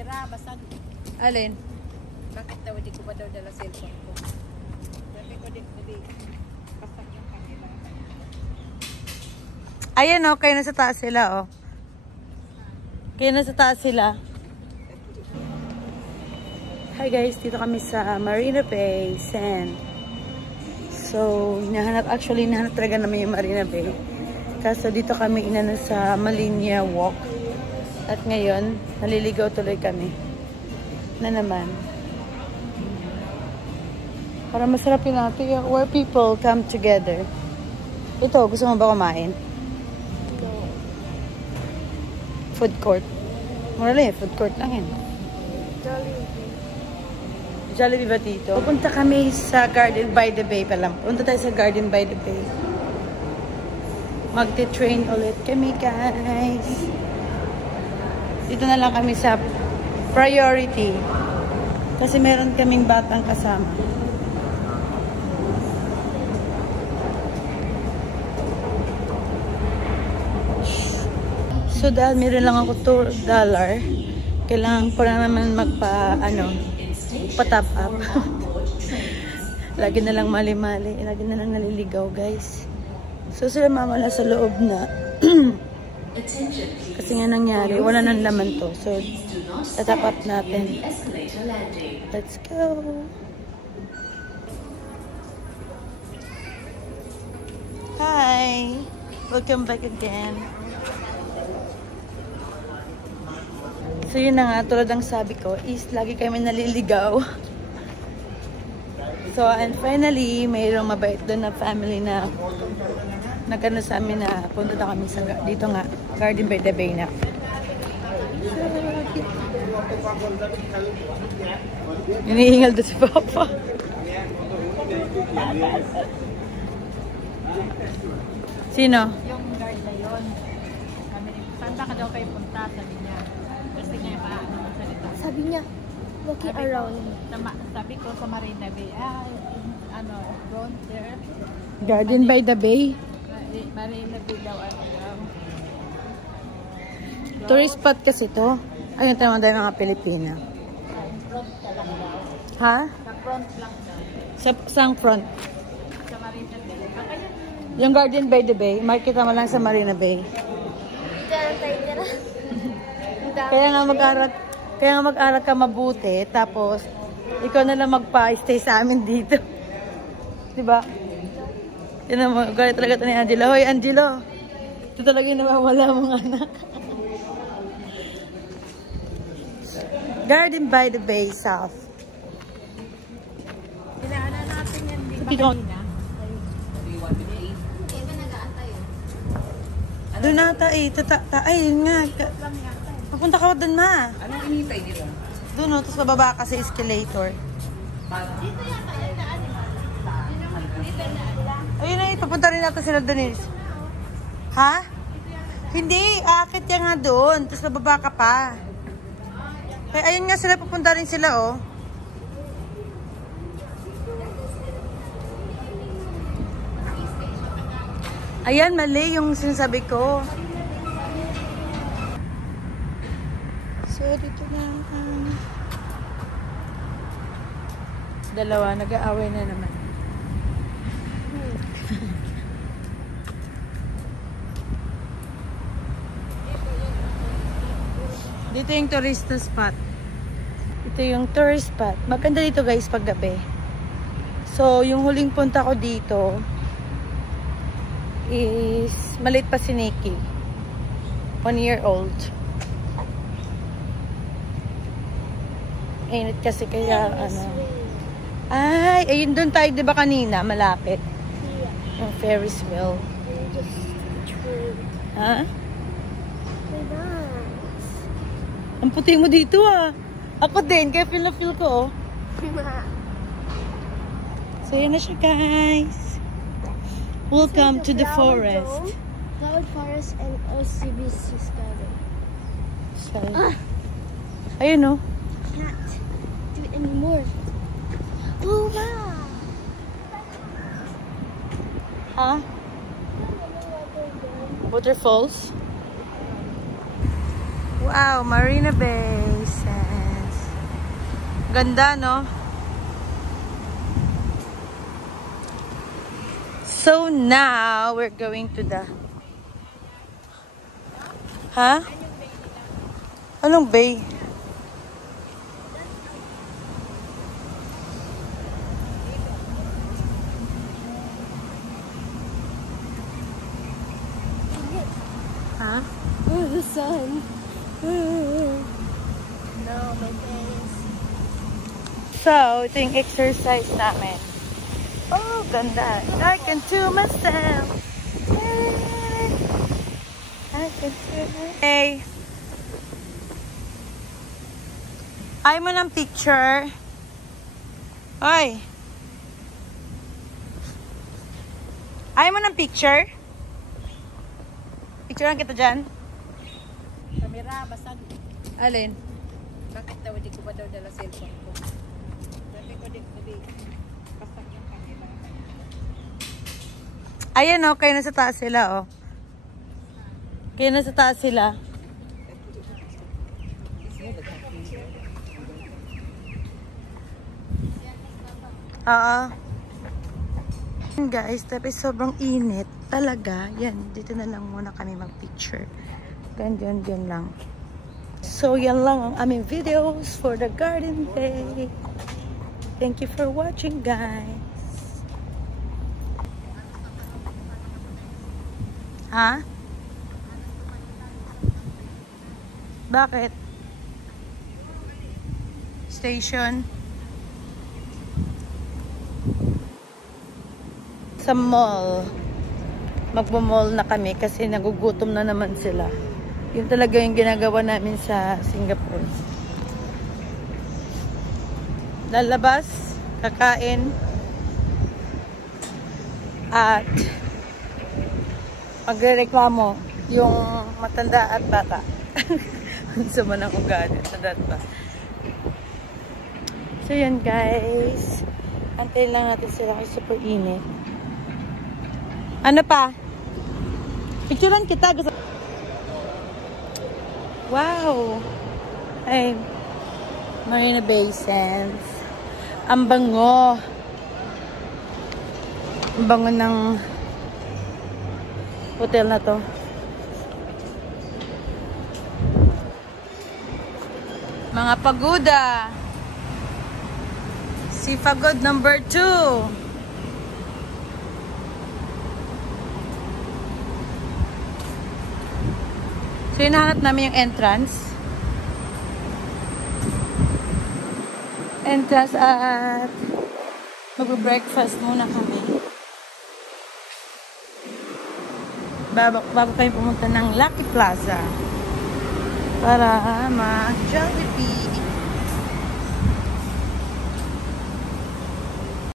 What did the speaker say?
Mira, basag. Alin? Bakit daw di ko ba daw dala cellphone ko? Sabi ko di basag yung kanila. Ayan o, kaya nasa taas sila o. Kaya nasa taas sila. Hi guys, dito kami sa Marina Bay Sand. So, hinahanap talaga namin yung Marina Bay. Kaso dito kami inano sa Malinia Walk. At ngayon, naliligaw tuloy kami. Na naman. Para masarap yung natin, where people come together. Ito, gusto mo ba kumain? No. Food court. Mura lang food court lang yun. Jollibee ba dito? Pupunta kami sa Garden by the Bay pala. Punta tayo sa Garden by the Bay. Magte-train ulit kami, guys. Dito na lang kami sa priority. Kasi meron kaming batang kasama. So, dahil meron lang ako $2, kailangan ko lang naman pa-top up. Lagi na lang mali-mali. Lagi na lang naliligaw, guys. So, sila mamala sa loob na. Kasi nga nangyari, wala nang laman to. So, tatap up natin. Let's go! Hi! Welcome back again. So yun na nga, tulad ng sabi ko, is lagi kami naliligaw. So, and finally, mayroong mabait doon na family na nagano sa amin na punta na kami sa dito nga, Garden by the Bay na. Hinihingal doon si Papa. Sino? Yung guard na yun. Saan ka daw kayo punta? Sabi niya. Kasi nga paano magsalita. Sabi niya, walking around. Sabi ko sa Marina Bay, front there. Garden by the Bay? Marina Bay daw, Tourist spot kasi to. Ayun, tama tayo mga Pilipina. front ka lang daw. Ha? Sa front lang daw. Sang front? Sa Marina Bay. Baka yun. Yung Garden by the Bay, makikita mo lang sa Marina Bay. Kaya nga mag-aral ka mabuti, tapos ikaw na lang magpa-stay sa amin dito. Diba? Yan mo, galit talaga ito ni Angelo. Hoy, Angelo! Ito talaga yung nawawala mong anak. Garden by the Bay South. Pinaanan natin yan, di ba Ikaw. kanina? Doon nata eh. Ay, yun nga. Papunta ka doon ma. Anong initay nila? Doon, tapos bababa ka sa escalator. Dito yata yan na Ayun na, papunta rin natin sila doon. Ha? Hindi, aakit yan nga doon. Tapos bababa ka pa. Kaya ayun nga sila, papunta rin sila oh. Ayan, mali yung sinasabi ko. So, dito na. Dalawa, nag-aaway na naman. Dito yung tourist spot. Ito yung tourist spot. Maganda dito guys pag gabi. So, yung huling punta ko dito is maliit pa si Nikki. 1-year-old. Init kasi kaya Ay, ayun doon tayo 'di ba kanina, malapit. Yung Ferris wheel. Ha? Ang puti mo dito ah. Ako din, kaya feel na feel ko oh. So yun na siya guys. Welcome to the forest. Cloud Forest and OCBC Garden. So, ayun oh. Can't do it anymore. Oh wow! Ha? Waterfalls? Wow, Marina Bay Sand. Ganda, no? So now, we're going to the... Ha? Anong bay? Ha? Oh, the sun. No, my face. So, ito yung exercise namin. Oh, ganda. I can do myself. I can do myself. Hey. Ayaw mo ng picture? Oy. Ayaw mo ng picture? Picturean kita dyan? Kamera, basag. Alin? Bakit daw hindi ko ba daw dala cellphone ko? Sabi ko din, basag yung camera. Ayan o, kayo nasa taas sila o. Kayo nasa taas sila. Oo. Guys, tapi sobrang init talaga. Yan, dito na lang muna kami mag-picture. Ganyan lang. So, yan lang ang aming videos for the garden day. Thank you for watching, guys. Ha? Bakit? Station? Sa mall. Magmo-mall na kami kasi nagugutom na naman sila. Yun talaga yung ginagawa namin sa Singapore. Lalabas, kakain, at magrereklamo yung matanda at bata. Ang sama ng ugali sa data. So yan guys. Antayin lang natin sila kasi super init. Ano pa? Picturean kita. Wow! Ay, Marina Bay Sands. Ang bango. Ang bango ng hotel na to. Mga pagoda. Si Pagod number 2. So, hinahanap namin yung entrance. Entrance at mag-breakfast muna kami. Bago kayo pumunta ng Lucky Plaza para mag-jogging.